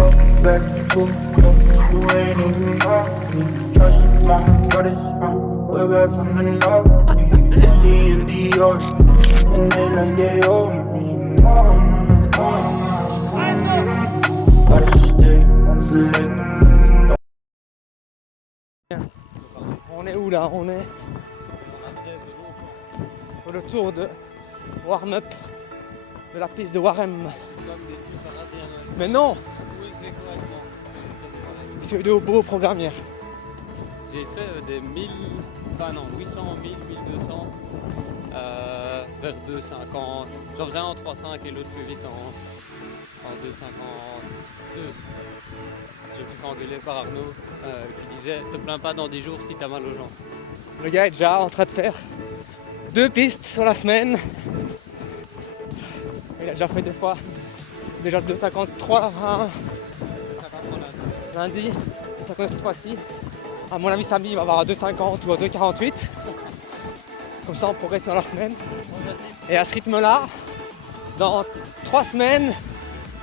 go back to you ain't even know me. Trust my brothers from way back from the north. It's the and the ocean, and they like they owe me. Gotta stay select. On est où là? On est sur le tour de warm-up de la piste de Warem. Mais non! C'est de beau programme hier. J'ai fait des 1000, enfin non, 800, 1000, 1200, vers 2,50. J'en faisais un en 3,5 et l'autre plus vite en 2,52. Je me suis fait engueuler par Arnaud qui disait te plains pas dans 10 jours si t'as mal aux jambes. Le gars est déjà en train de faire 2 pistes sur la semaine. Il a déjà fait des fois déjà 2,53 lundi, 2,50 cette fois-ci. À mon avis samedi il va avoir à 2,50 ou à 2,48. Comme ça on progresse dans la semaine. Et à ce rythme-là, dans 3 semaines,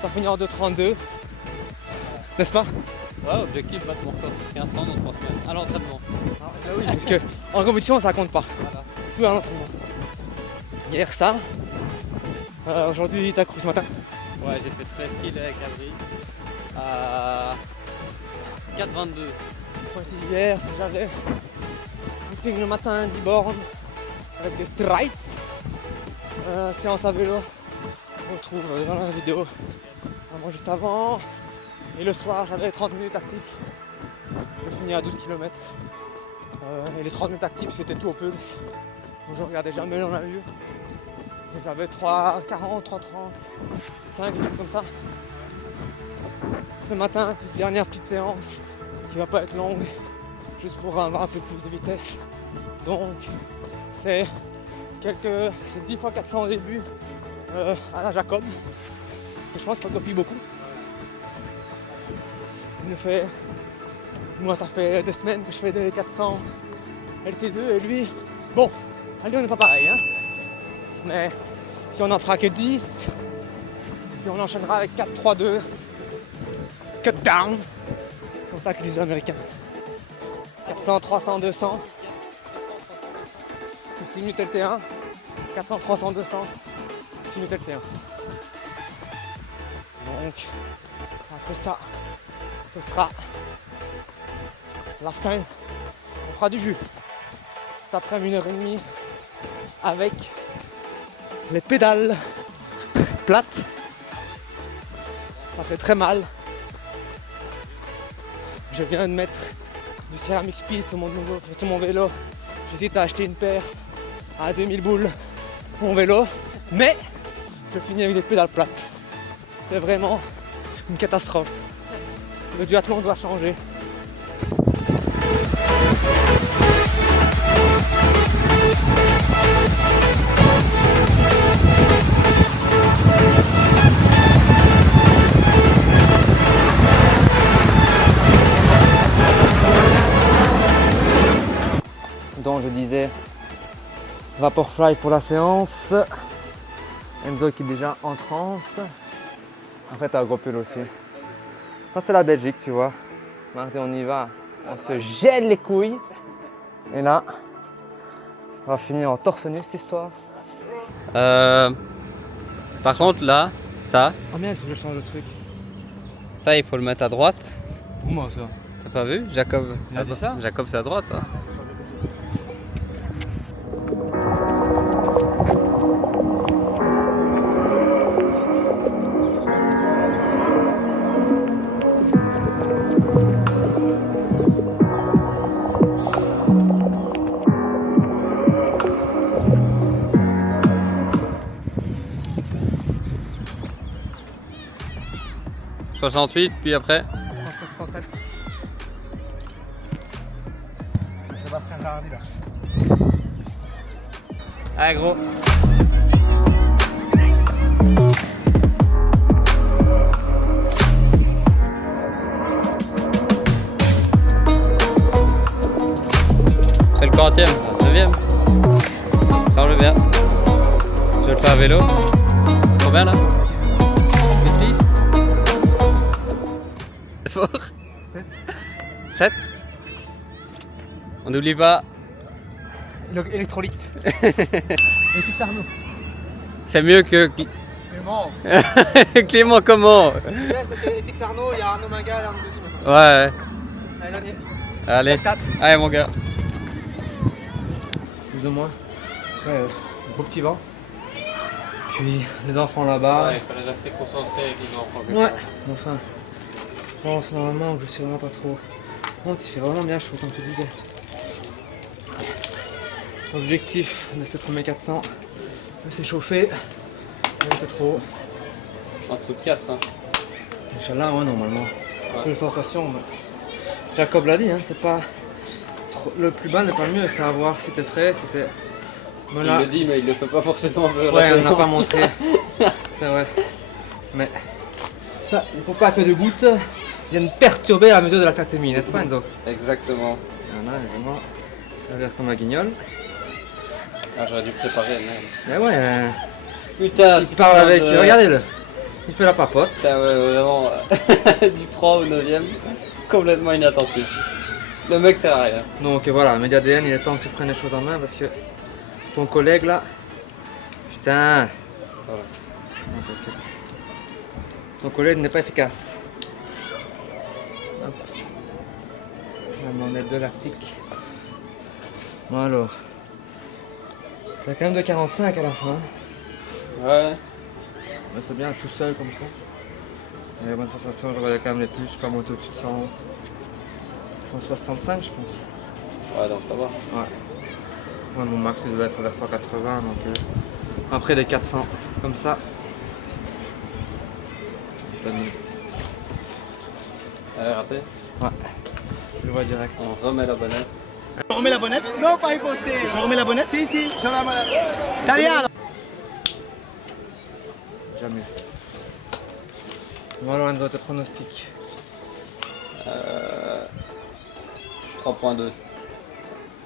ça finit en 2,32. N'est-ce pas? Ouais, objectif battre mon record sur 1500 dans 3 semaines. À l'entraînement. Ah oui, parce que en compétition ça compte pas. Voilà. Tout à l'entraînement. Hier ça. Aujourd'hui t'as couru ce matin. Ouais, j'ai fait 13 kills avec Adri à 4,22. Voici hier j'avais footing le matin 10 bornes avec des strides. Séance à vélo. On retrouve dans la vidéo vraiment juste avant. Et le soir j'avais 30 minutes actifs. Je finis à 12 km. Et les 30 minutes actifs c'était tout au pulse. Je regardais jamais dans l'allure. Et j'avais 3,40, 3,30, 5 minutes comme ça. Ce matin, dernière petite séance qui va pas être longue, juste pour avoir un peu plus de vitesse. Donc c'est 10 fois 400 au début à la Jacob. Parce que je pense qu'il copie beaucoup. Moi ça fait des semaines que je fais des 400 LT2 et lui, bon, à lui on n'est pas pareil hein. Mais si on n'en fera que 10, puis on enchaînera avec 4, 3, 2, cut down. C'est comme ça qu'ils disent les Américains. 400, 300, 200. 6 minutes LT1. 400, 300, 200. 6 minutes LT1. Donc, après ça, ce sera la fin. On fera du jus. Cet après-midi, 1h30 avec les pédales plates. Ça fait très mal. Je viens de mettre du Ceramic Speed sur mon vélo. J'hésite à acheter une paire à 2000 boules pour mon vélo. Mais je finis avec des pédales plates. C'est vraiment une catastrophe. Le duathlon doit changer. Donc je disais Vaporfly pour la séance. Enzo qui est déjà en transe. Après t'as un gros pull aussi. Ça c'est la Belgique tu vois. Mardi on y va, on se gèle les couilles. Et là, on va finir en torse nu cette histoire. Par contre là, ça, Ah merde, il faut que je change de truc. ça il faut le mettre à droite. Pour moi ça. T'as pas vu? Jacob, Il a dit ça? Jacob c'est à droite. Hein. « 68, puis après. 37. Sébastien Jardy là. Allez gros. C'est le 40e, ça, 9e. Ça enlève bien. Je le fais à vélo. Combien là? 10. fort. 7. On n'oublie pas. Électrolyte. Ethics Arnaud. C'est mieux que Clément. Clément comment? Ouais, c'était Ethics Arnaud, il y a Arnaud Mingal et Arnaud Denis maintenant. Ouais. Allez, dernier. Allez. Tête. Allez mon gars. Plus ou moins. Après, gros petit vent. Puis les enfants là-bas. il fallait rester concentré avec les enfants. Ouais. Enfin, je pense normalement que je suis vraiment pas trop. Bon, il fait vraiment bien chaud comme tu disais. Objectif de ces premiers 400, de s'échauffer. Pas trop. En dessous de 4. Hein. Inch'Allah, ouais, normalement. Les sensations, bah, Jacob l'a dit, hein, c'est pas trop, le plus bas n'est pas le mieux, c'est à voir si t'es frais, si t'es. Voilà. Il le dit, mais il le fait pas forcément. Ouais, on n'a pas montré. C'est vrai. Mais ça, il ne faut pas que de gouttes viennent perturber la mesure de la lactatémie, n'est-ce pas Enzo? Exactement. Voilà, évidemment. Un verre comme un guignol. Ah, j'aurais dû préparer même. Mais ouais, Putain, il parle avec. Regardez-le. Il fait la papote. Ça, ouais, vraiment. Du 3 au 9ème. Complètement inattentif. Le mec sert à rien. Donc voilà, MediaDN, il est temps que tu prennes les choses en main parce que ton collègue là. Putain. Voilà. Non, t'inquiète. Ton collègue n'est pas efficace. Hop. On va demander de lactique. Bon alors. C'est quand même de 45 à la fin. Ouais. Mais c'est bien tout seul comme ça. Et bonne sensation, je regardais quand même les plus, je suis pas monté au-dessus de 165 je pense. Ouais, donc ça va. Ouais. Ouais, mon max il doit être vers 180 donc après des 400 comme ça. Elle est ratée. Ouais. Je vois direct. On remet la bonnette. Je remets la bonnette? Non, pas écossais. Je remets la bonnette? Si, si, je remets la bonnette. Derrière, Jamais. Bon alors Enzo, tes pronostics. 3.2.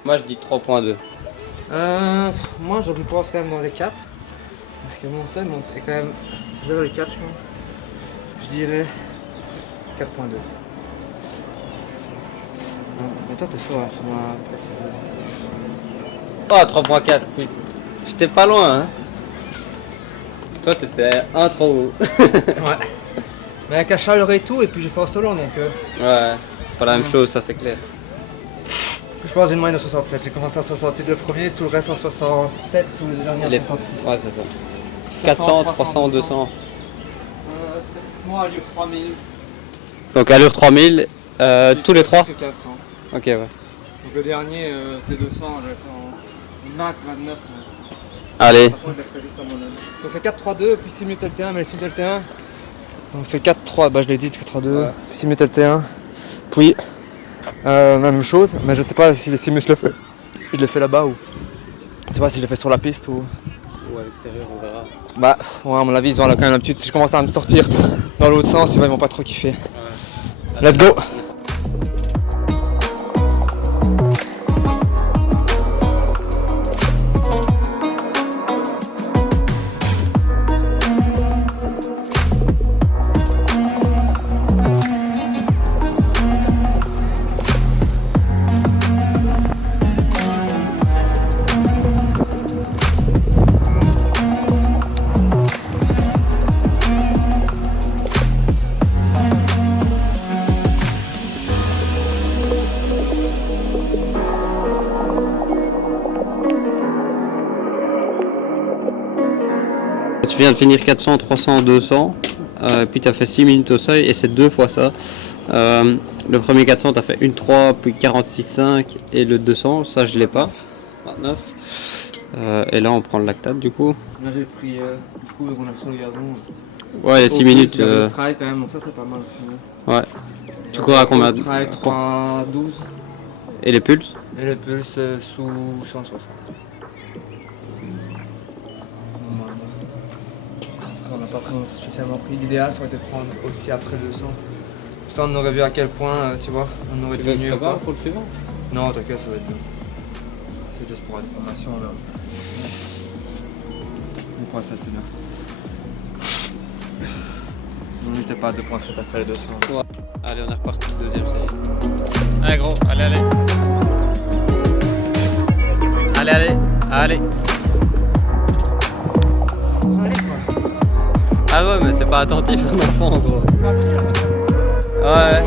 Moi je dis 3.2. Moi je pense quand même dans les 4. Parce que mon seul est quand même vers les 4 je pense. Je dirais 4.2. Mais toi t'es fort hein, sur ma précision. Oh, 3.4. J'étais pas loin, hein. Toi t'étais un trop haut. Ouais. Mais avec la chaleur et tout, et puis j'ai fait en solo donc. Ouais, c'est pas la même chose, ça c'est clair. Je pense que j'ai une moyenne de 67. J'ai commencé à 68 le premier, tout le reste en 67 sous les derniers Les- 66. Ouais, c'est ça. 400, 300, 200. Moi, allure 3000. Donc allure 3000, tous les 3. C'est 1500. Ok, ouais. Donc le dernier, c'était 200, j'avais fait en max 29. Allez. Par contre, je l'ai fait juste à mon âge. Donc c'est 4-3-2, puis 6 minutes LT1, mais les 6 minutes LT1. Donc c'est 4-3, bah je l'ai dit, 4-3-2, Ouais. puis 6 minutes LT1. Puis, même chose, mais je ne sais pas si les 6 minutes je le fais là-bas ou. Tu vois, si je le fais sur la piste ou. Ou à l'extérieur, on verra. Bah, ouais, à mon avis, ils ont quand même l'habitude. Si je commence à me sortir dans l'autre sens, ils vont pas trop kiffer. Ouais. Let's go! Tu viens de finir 400, 300, 200, puis tu as fait 6 minutes au seuil et c'est 2 fois ça. Le premier 400, tu as fait 1,3, puis 46,5 et le 200, ça je l'ai pas. 29. Et là on prend le lactate du coup. Là, j'ai pris du coup, on a sur le gazon. Ouais, les 6 minutes. Il y avait le strike quand même, donc ça, c'est pas mal au final. Ouais. Tu cours à combien? Le strike 3,12 Et les pulses? et le pulse sous 160. On n'a pas vraiment spécialement pris. L'idéal, ça aurait été de prendre aussi après 200. Ça, on aurait vu à quel point, tu vois, on aurait diminué ou pas. pour le suivant? Non, t'inquiète, ça va être bien. C'est juste pour l'information là. On prend ça, c'est bien. On n'était pas à 2.7 après les 200. Ouais. Allez, on est reparti, deuxième série. Allez gros, allez, allez. Allez, allez, allez. Ah ouais, mais c'est pas attentif un enfant gros. Ouais.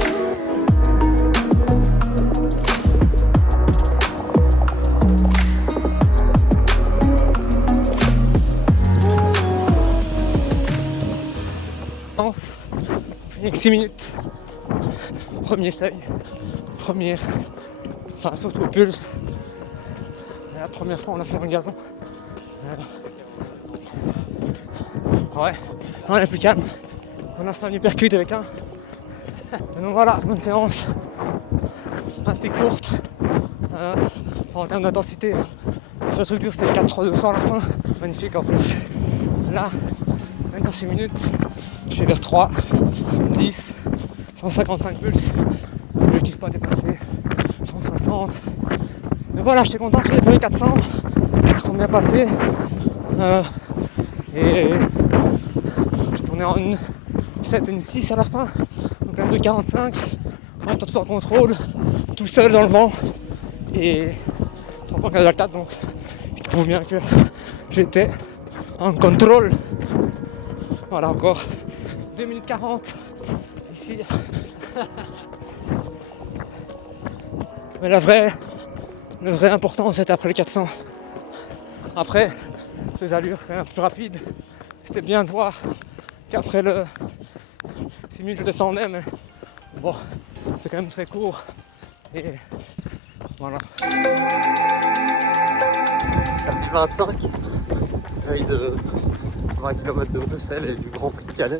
Il y a que 6 minutes. Premier seuil. Première. Enfin, surtout au pulse. La première fois, on a fait un gazon. Ouais, on est plus calme. On a fait un uppercut avec un. Et donc voilà, bonne séance. Assez courte. En termes d'intensité, le seul truc dur c'est 4-3-200 à la fin. Magnifique en plus. Là, maintenant 6 minutes. Je vais vers 3, 10, 155 pulses. L'objectif pas dépassé. 160. Mais voilà, j'étais content sur les premiers 400. Ils sont bien passés. Et j'ai tourné en une 7, une 6 à la fin. Donc un 2,45. En étant tout en contrôle. Tout seul dans le vent. Et 3,4 donc. Ce qui prouve bien que j'étais en contrôle. Voilà encore 2 minutes 40 ici. Mais la vraie importance c'était après les 400. Après ces allures quand même plus rapides, c'était bien de voir qu'après le 6 minutes je descendais, mais bon c'est quand même très court et voilà. Samedi 25, veille de 20 km de Bruxelles et du Grand Prix de Calais.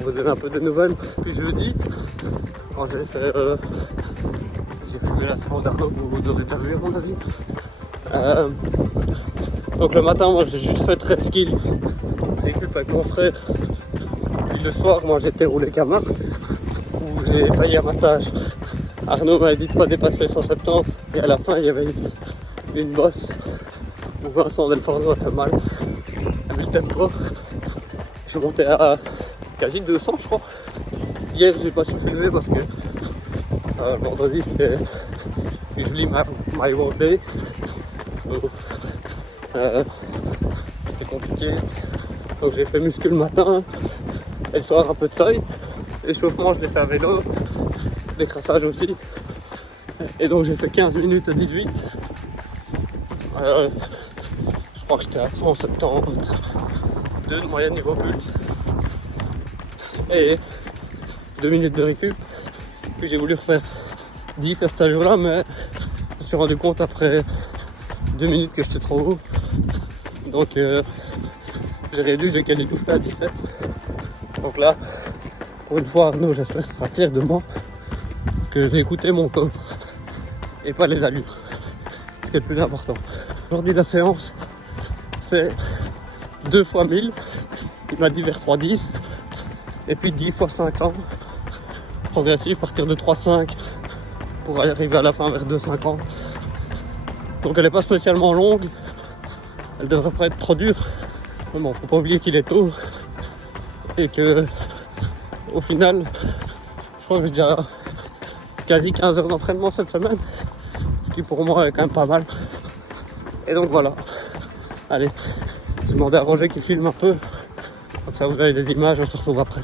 On vous donne un peu de nouvelles. Puis jeudi, quand j'ai fait j'ai filmé la séance d'Arnaud que vous aurez déjà vu à mon avis. Donc le matin, moi j'ai juste fait 13 kills récup avec mon frère. Puis le soir, moi j'étais roulé qu'à Marthe où j'ai failli à ma tâche. Arnaud m'a dit de pas dépasser 170 et à la fin il y avait une bosse où Vincent Delforno a fait mal. Il a mis le tempo. Je suis monté à quasi 200 je crois. Hier j'ai pas su filmer parce que vendredi c'était usually my work day. So, c'était compliqué. Donc j'ai fait muscu le matin et le soir un peu de seuil. L'échauffement je l'ai fait à vélo, décrassage aussi. Et donc j'ai fait 15 minutes à 18. Je crois que j'étais à 172 de moyenne niveau pulse. Et 2 minutes de récup. Puis j'ai voulu refaire 10 à cet allure-là, mais je me suis rendu compte après 2 minutes que j'étais trop haut. Donc j'ai réduit, j'ai quasi tout fait à 17. Donc là, pour une fois Arnaud, j'espère qu'il sera fier de moi, que j'ai écouté mon corps et pas les allures. Ce qui est le plus important. Aujourd'hui la séance, c'est 2 fois 1000. Il m'a dit vers 3,10 et puis 10 fois 500. Progressif, partir de 3,5 pour arriver à la fin vers 2,50. Donc elle n'est pas spécialement longue, elle devrait pas être trop dure. Mais bon, faut pas oublier qu'il est tôt et que au final, je crois que j'ai déjà quasi 15 heures d'entraînement cette semaine, ce qui pour moi est quand même pas mal. Et donc voilà, allez, j'ai demandé à Roger qu'il filme un peu, comme ça vous avez des images, on se retrouve après.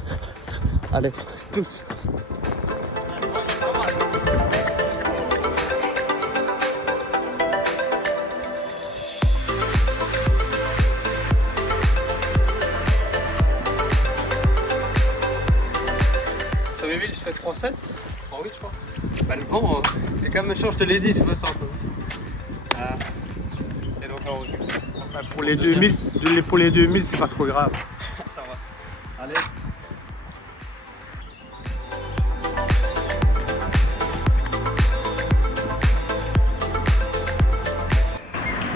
Allez, tous. Je fais 3,7, 3,8 je crois. Bah, le vent, c'est quand même méchant, je te l'ai dit, c'est pas ça un peu. Et donc alors, Pour les 2000, c'est pas trop grave. ça va. Allez.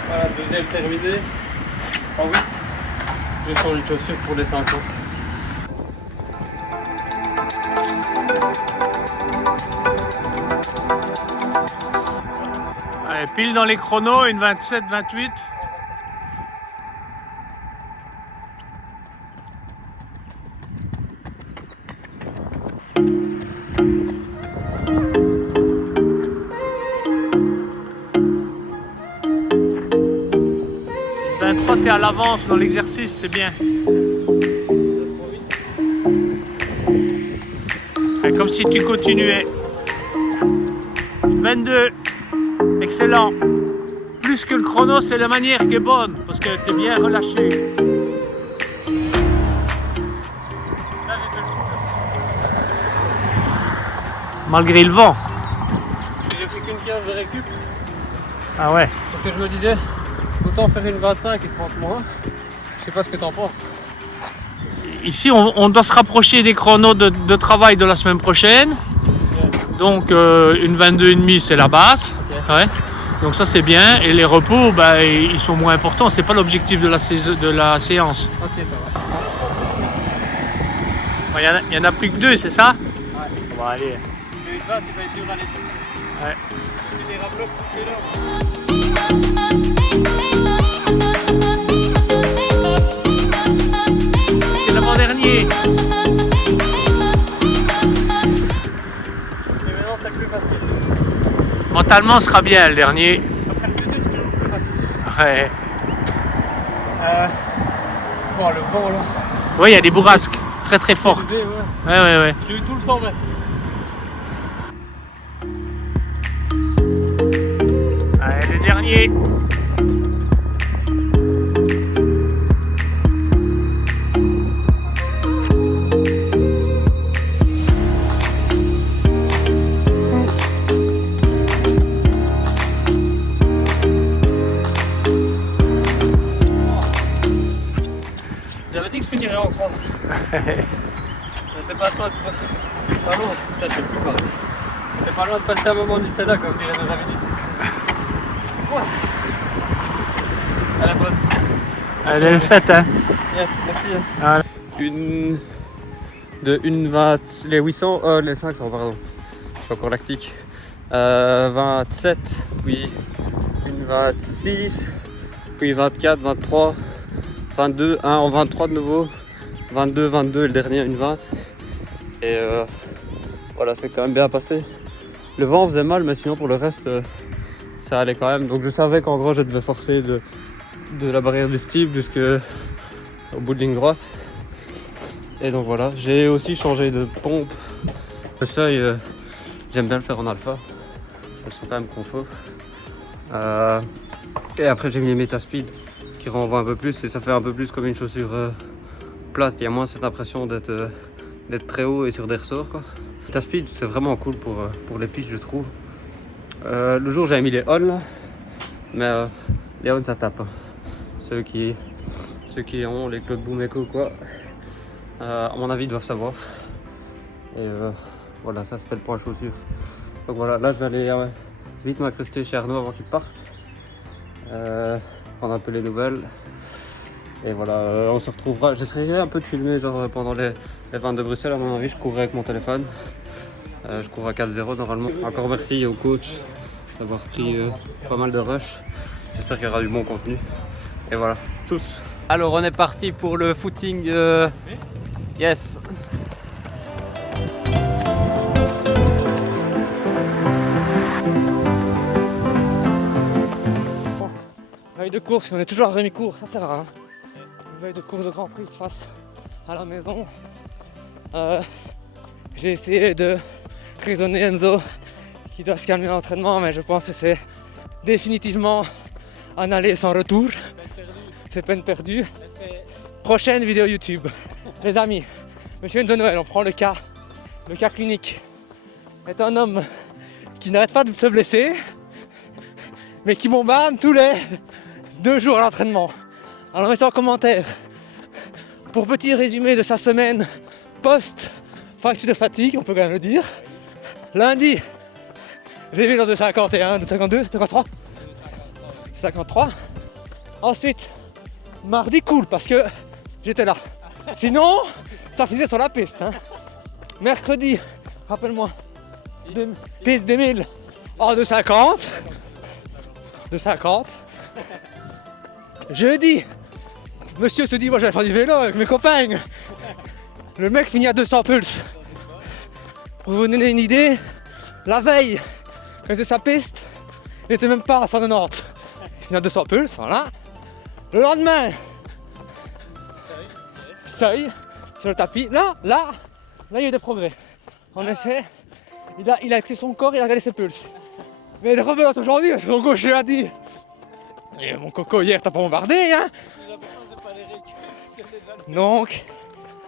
Voilà, deuxième terminé. 3,8. Je vais changer de chaussures pour les 5 ans. Allez, pile dans les chronos, une 27-28. l'avance dans l'exercice, c'est bien. Et comme si tu continuais. 22, excellent. Plus que le chrono, c'est la manière qui est bonne, parce que tu es bien relâché. Malgré le vent. J'ai pris qu'une 15 de récup. Ah ouais. Parce que je me disais, autant faire une 25 et 30 moins. Je sais pas ce que t'en penses. Ici, on doit se rapprocher des chronos de travail de la semaine prochaine. Donc, une 22,5 c'est la base. Okay. Ouais. Donc ça c'est bien. Et les repos, bah, ils sont moins importants. C'est pas l'objectif de la séance. Ok, ça va. Il y en a plus que 2, c'est ça? Ouais. Bon, allez. Tu vas être dur à aller chercher. Ouais. Tu les rappelles pour quelle heure? C'est l'avant-dernier. Et maintenant c'est plus facile. Mentalement, ce sera bien le dernier. Après le deux, c'est toujours plus facile. Ouais. Bon, le vent là. Oui, il y a des bourrasques très très fortes. Ouais. Ouais. J'ai eu tout le 100 mètres. Allez, le dernier. J'avais dit que je finirais en 30. J'étais pas loin de pas loin. Putain, je sais plus parler. J'étais pas loin de passer un moment Nutella comme diraient nos amis Nutella. Ouais. Elle est bonne. Elle est faite, hein. Yes, merci. Voilà. Une 20, les 800, les 500 pardon, je suis encore lactique. 27, puis une 26, puis 24, 23, 22, 1 en 23 de nouveau, 22, 22 et le dernier une 20. Et voilà, c'est quand même bien passé. Le vent faisait mal, mais sinon pour le reste ça allait quand même. Donc je savais qu'en gros je devais forcer de la barrière du steep jusqu'au bout de ligne droite. Et donc voilà, j'ai aussi changé de pompe. Le seuil, j'aime bien le faire en alpha. Elles sont quand même confort. Et après j'ai mis les Metaspeed qui renvoient un peu plus et ça fait un peu plus comme une chaussure plate. Il y a moins cette impression d'être très haut et sur des ressorts, quoi. Metaspeed c'est vraiment cool pour les pistes, je trouve. Le jour j'avais mis les on là, mais les on ça tape. Hein. Ceux qui ont les Claude Boumeco quoi. À mon avis, ils doivent savoir. Et voilà, ça c'était le point chaussures. Donc voilà, là je vais aller vite m'incruster chez Arnaud avant qu'il parte. Prendre un peu les nouvelles. Et voilà, on se retrouvera. J'essaierai un peu de filmer genre pendant les ventes de Bruxelles. À mon avis, je courrai avec mon téléphone. Je cours à 4-0 normalement. Encore merci au coach d'avoir pris pas mal de rush. J'espère qu'il y aura du bon contenu. Et voilà, tchuss. Alors on est parti pour le footing. Yes. Veille de course, on est toujours à Rémy-Court, ça sert à rien. Une veille de course de Grand Prix face à la maison. J'ai essayé de raisonner Enzo qui doit se calmer l'entraînement, mais je pense que c'est définitivement un aller sans retour. C'est peine perdue. Prochaine vidéo YouTube. Les amis, monsieur Enzo Noël, on prend le cas clinique. Est un homme qui n'arrête pas de se blesser, mais qui bombarde tous les 2 jours à l'entraînement. Alors mettez en commentaire, pour petit résumé de sa semaine post-fracture de fatigue, on peut quand même le dire. Lundi, vélo de 51, de 52, 53 53. Ensuite, mardi cool parce que j'étais là. Sinon, ça finissait sur la piste. Hein. Mercredi, rappelle-moi, piste des 1000 en 2,50. 2,50. Jeudi, monsieur se dit, moi je vais faire du vélo avec mes copains. Le mec finit à 200 pulses. Pour vous donner une idée, la veille, quand il faisait sa piste, il n'était même pas à 190. Il finit à 200 pulses, voilà. Le lendemain, seuil, sur le tapis. Là, il y a eu des progrès. En effet, il a écouté son corps, il a regardé ses pulses. Mais de rebelote aujourd'hui, parce que son coach lui a dit « Mon coco, hier, t'as pas bombardé, hein ?» Donc,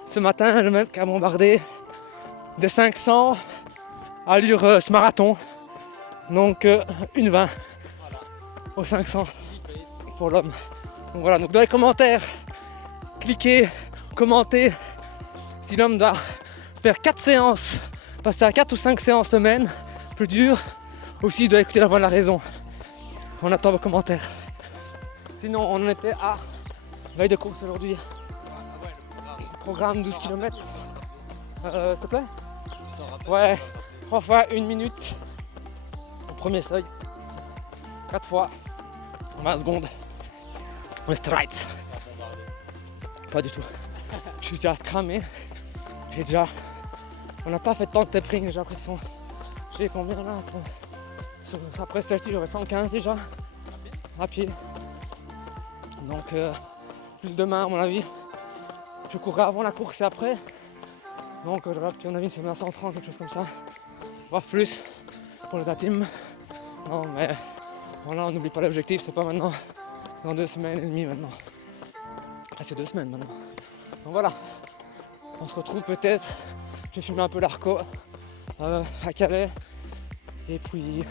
ce matin, le mec a bombardé des 500 allure ce marathon. Donc, 1,20 aux 500 pour l'homme. Donc voilà, donc dans les commentaires, cliquez, commentez si l'homme doit faire 4 séances, passer à 4 ou 5 séances semaine, plus dur, ou s'il doit écouter la voix de la raison. On attend vos commentaires. Sinon, on en était à veille de course aujourd'hui. Programme 12 km. S'il te plaît? Ouais, 3 fois 1 minute. Au premier seuil. 4 fois 20 secondes. On est straight. Pas du tout. Je suis déjà cramé. On n'a pas fait tant de tapering, j'ai l'impression. J'ai combien là? Attends. Après celle-ci, j'aurais 115 déjà. À pied. Donc, plus demain, à mon avis. Je courrai avant la course et après. Donc, j'aurais à mon avis une semaine à 130, quelque chose comme ça. Voire plus pour les intimes. Non, mais voilà, on n'oublie pas l'objectif, c'est pas maintenant. C'est dans 2 semaines et demie maintenant. Presque 2 semaines maintenant. Donc voilà. On se retrouve peut-être. Je vais filmer un peu l'Arco à Calais. Et puis,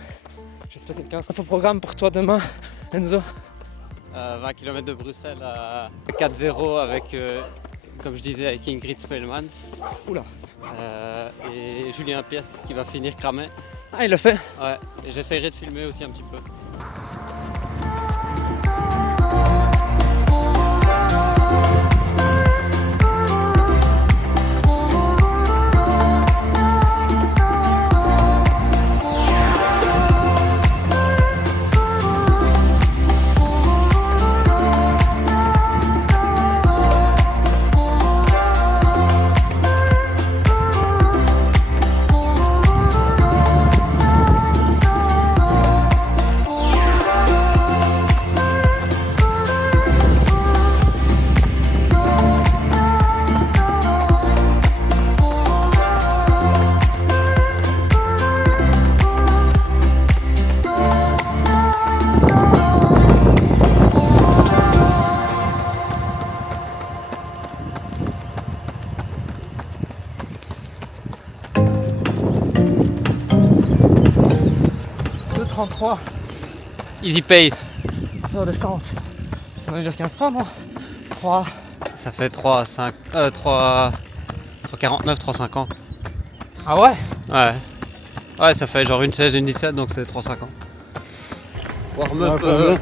j'espère que quelqu'un sera au programme pour toi demain, Enzo. 20 km de Bruxelles à 4-0 avec, comme je disais, avec Ingrid Spellmans. Oula. Et Julien Piet qui va finir cramé. Ah, il l'a fait? Ouais, et j'essaierai de filmer aussi un petit peu. Easy pace. Sur descente. Ça va dire 1500, non? 3. Ça fait 3,49, 3,50. Ah ouais? Ouais. Ouais, ça fait genre une 16, une 17, donc c'est 3,50. Warm-up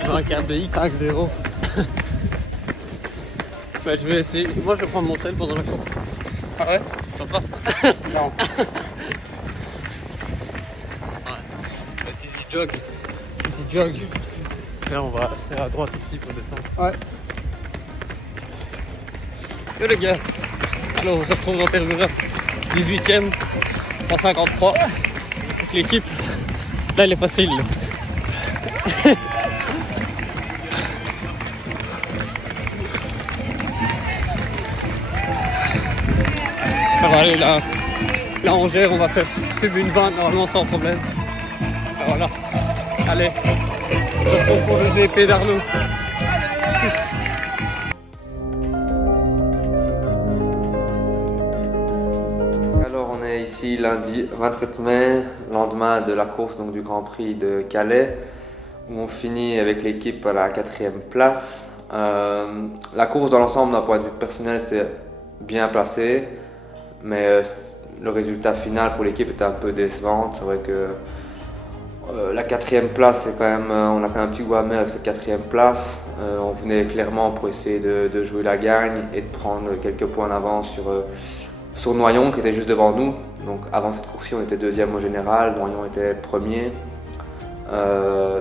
5 ABX 5-0. Bah, je vais essayer. Moi, je vais prendre mon tel pendant la course. Ah ouais? Sympa. Non. Easy jog. Easy jog. Là, on va c'est à droite ici pour descendre. Ouais. Yo les gars. Alors, on se retrouve dans Tervuren. 18ème. 3,53. Avec l'équipe. Là, il est facile. Ça va aller là. Là, on gère, on va faire sub une 20 normalement sans problème. Ah, voilà. Allez. Je prends pour le DP d'Arnaud. Alors on est ici lundi 27 mai, lendemain de la course donc du Grand Prix de Calais, où on finit avec l'équipe à la 4e place. La course dans l'ensemble d'un point de vue personnel c'est bien placé, mais le résultat final pour l'équipe était un peu décevant. C'est vrai que la 4e place, c'est quand même, on a quand même un petit goût amer avec cette 4e place. On venait clairement pour essayer de jouer la gagne et de prendre quelques points d'avance sur Noyon qui était juste devant nous. Donc avant cette course, on était 2e au général, Noyon était 1er.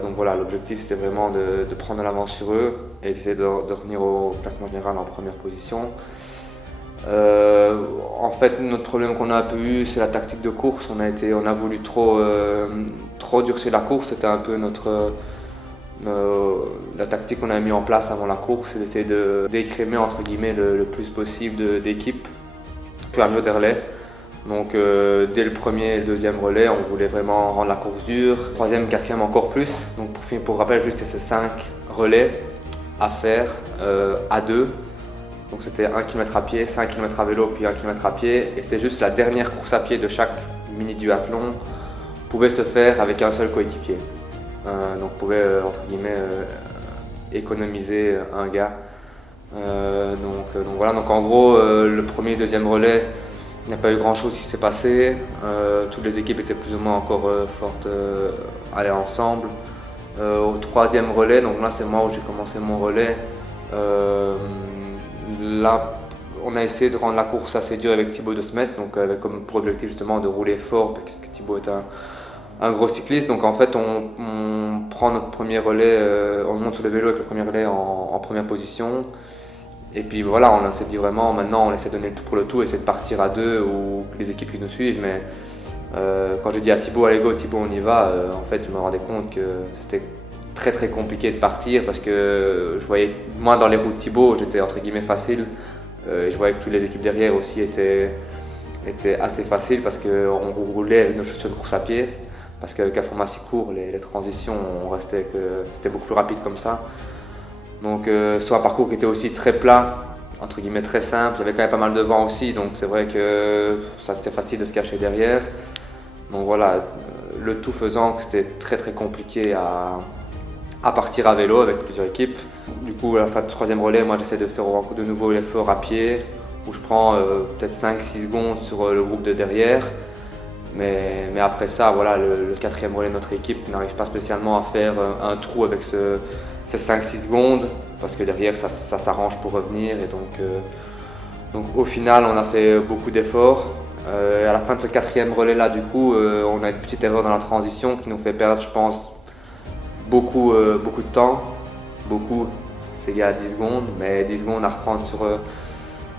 Donc voilà, l'objectif c'était vraiment de prendre l'avance sur eux et d'essayer de revenir au classement général en première position. En fait, notre problème qu'on a un peu eu, c'est la tactique de course. On a voulu trop durcir la course. C'était un peu La tactique qu'on a mis en place avant la course, c'est d'essayer d'écrémer entre guillemets le plus possible d'équipes au fur et à mesure des relais. Donc dès le premier et le deuxième relais, on voulait vraiment rendre la course dure. Troisième, quatrième encore plus. Donc pour rappel, juste ces 5 relais à faire à 2. Donc c'était 1 km à pied, 5 km à vélo, puis 1 km à pied. Et c'était juste la dernière course à pied de chaque mini duathlon pouvait se faire avec un seul coéquipier. Donc on pouvait entre guillemets économiser un gars. Donc voilà, donc en gros le premier et deuxième relais, il n'y a pas eu grand chose qui s'est passé. Toutes les équipes étaient plus ou moins encore fortes aller ensemble. Au troisième relais, donc là c'est moi où j'ai commencé mon relais. Là on a essayé de rendre la course assez dure avec Thibaut de Smet, donc avec comme pour objectif justement de rouler fort parce que Thibaut est un gros cycliste. Donc en fait on prend notre premier relais, on monte sur le vélo avec le premier relais en première position. Et puis voilà, on s'est dit vraiment maintenant on essaie de donner le tout pour le tout, essayer de partir à 2 ou les équipes qui nous suivent. Mais quand j'ai dit à Thibaut allez go Thibaut on y va, en fait je me rendais compte que c'était très compliqué de partir parce que je voyais, moi dans les roues de Thibaut j'étais entre guillemets facile. Et je voyais que toutes les équipes derrière aussi étaient assez faciles parce qu'on roulait avec nos chaussures de course à pied. Parce qu'avec un format si court, les transitions, c'était beaucoup plus rapide comme ça. Donc sur un parcours qui était aussi très plat, entre guillemets très simple, il y avait quand même pas mal de vent aussi, donc c'est vrai que ça c'était facile de se cacher derrière. Donc voilà, le tout faisant que c'était très compliqué à partir à vélo avec plusieurs équipes. Du coup à la fin du troisième relais, moi j'essaie de faire de nouveau l'effort à pied, où je prends peut-être 5-6 secondes sur le groupe de derrière. Mais après ça, voilà, le quatrième relais de notre équipe n'arrive pas spécialement à faire un trou avec ces 5-6 secondes, parce que derrière ça s'arrange pour revenir. Et donc au final, on a fait beaucoup d'efforts. À la fin de ce quatrième relais là, du coup, on a une petite erreur dans la transition qui nous fait perdre, je pense, beaucoup de temps. Beaucoup, c'est égal à 10 secondes, mais 10 secondes à reprendre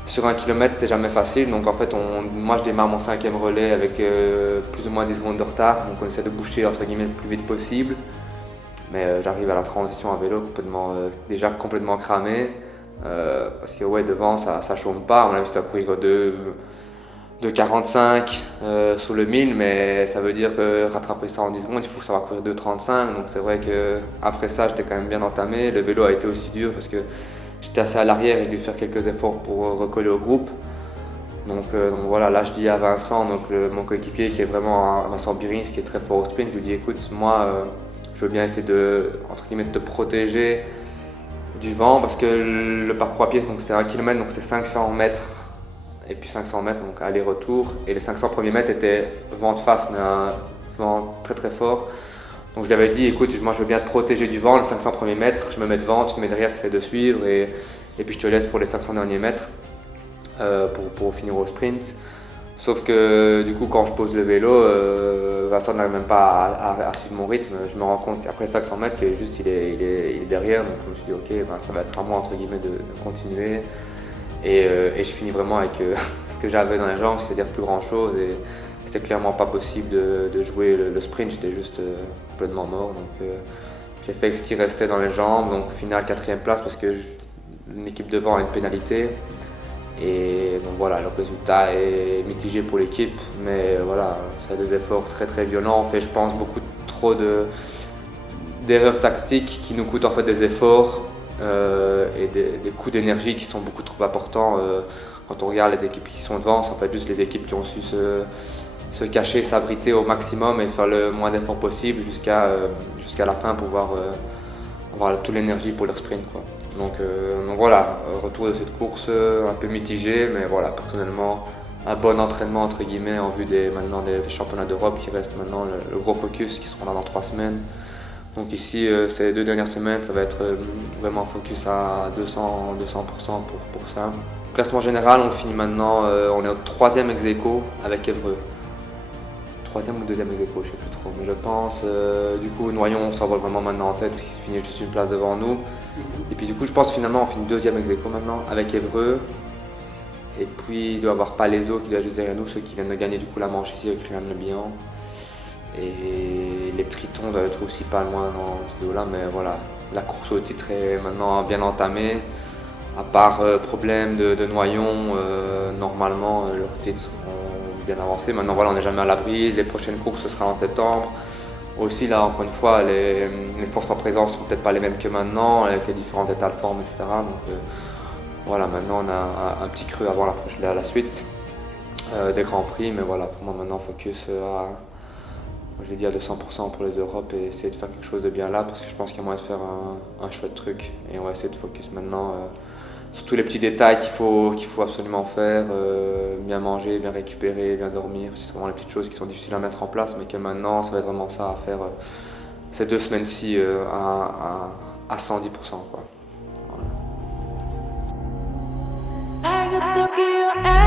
sur 1 km, c'est jamais facile. Donc en fait, moi je démarre mon 5e relais avec plus ou moins 10 secondes de retard. Donc on essaie de boucher entre guillemets le plus vite possible. Mais j'arrive à la transition à vélo déjà complètement cramé. Parce que ouais, devant ça chôme pas. On a vu que ça courir de 45 sur le 1000, mais ça veut dire que rattraper ça en 10 secondes, il faut que ça va courir 2,35. Donc c'est vrai qu'après ça, j'étais quand même bien entamé. Le vélo a été aussi dur parce que j'étais assez à l'arrière et j'ai dû faire quelques efforts pour recoller au groupe. Donc voilà, là je dis à Vincent, mon coéquipier qui est vraiment Vincent Birins, qui est très fort au sprint, je lui dis écoute, moi je veux bien essayer de te protéger du vent parce que le parcours à pied c'était 1 km, donc c'était 500 mètres et puis 500 mètres, donc aller-retour. Et les 500 premiers mètres étaient vent de face, mais un vent très fort. Donc je lui avais dit, écoute, moi je veux bien te protéger du vent, les 500 premiers mètres, je me mets devant, tu te mets derrière, tu essaies de suivre et puis je te laisse pour les 500 derniers mètres pour finir au sprint. Sauf que du coup quand je pose le vélo, Vincent n'arrive même pas à suivre mon rythme. Je me rends compte qu'après 500 mètres, il est derrière, donc je me suis dit ok, ça va être à moi entre guillemets de continuer. Et je finis vraiment avec ce que j'avais dans les jambes, c'est-à-dire plus grand chose. Et c'était clairement pas possible de jouer le sprint, j'étais juste complètement mort. Donc j'ai fait ce qui restait dans les jambes, donc au final 4e place parce que l'équipe devant a une pénalité. Et donc voilà, le résultat est mitigé pour l'équipe, mais voilà, c'est des efforts très violents. On fait, je pense, beaucoup trop d'erreurs tactiques qui nous coûtent en fait des efforts et des coûts d'énergie qui sont beaucoup trop importants. Quand on regarde les équipes qui sont devant, c'est en fait juste les équipes qui ont su se cacher, s'abriter au maximum et faire le moins d'efforts possible jusqu'à la fin pour pouvoir avoir toute l'énergie pour leur sprint, quoi. Donc voilà, retour de cette course un peu mitigé, mais voilà, personnellement, un bon entraînement entre guillemets en vue maintenant des championnats d'Europe qui restent maintenant le gros focus, qui seront là dans 3 semaines. Donc ici, ces 2 dernières semaines, ça va être vraiment focus à 200% pour ça. Classement général, on finit maintenant, on est au 3e ex-aequo avec Évreux. 3e ou 2e ex-aequo, je sais plus trop, mais je pense, du coup Noyon s'envole vraiment maintenant en tête parce qu'il se finit juste une place devant nous. Et puis du coup je pense finalement on finit 2e ex-aequo maintenant avec Évreux. Et puis il doit y avoir Palaiseau qui doit juste derrière nous, ceux qui viennent de gagner du coup la manche ici avec Ryan Le Bihan. Et les Tritons doivent être aussi pas loin dans ces eaux-là, mais voilà, la course au titre est maintenant bien entamée. À part problème de noyons, normalement leurs titres seront bien avancés. Maintenant voilà, on n'est jamais à l'abri, les prochaines courses ce sera en septembre. Aussi là, encore une fois, les forces en présence sont peut-être pas les mêmes que maintenant, avec les différents états de forme, etc. Donc voilà, maintenant on a un petit creux avant la suite des Grands Prix, mais voilà, pour moi maintenant focus je vais dire de 100% pour les Europes et essayer de faire quelque chose de bien là, parce que je pense qu'il y a moyen de faire un chouette truc, et on va essayer de focus maintenant sur tous les petits détails qu'il faut absolument faire, bien manger, bien récupérer, bien dormir. C'est vraiment les petites choses qui sont difficiles à mettre en place, mais que maintenant ça va être vraiment ça à faire ces 2 semaines-ci à 110%, quoi. Voilà. I got stuck in your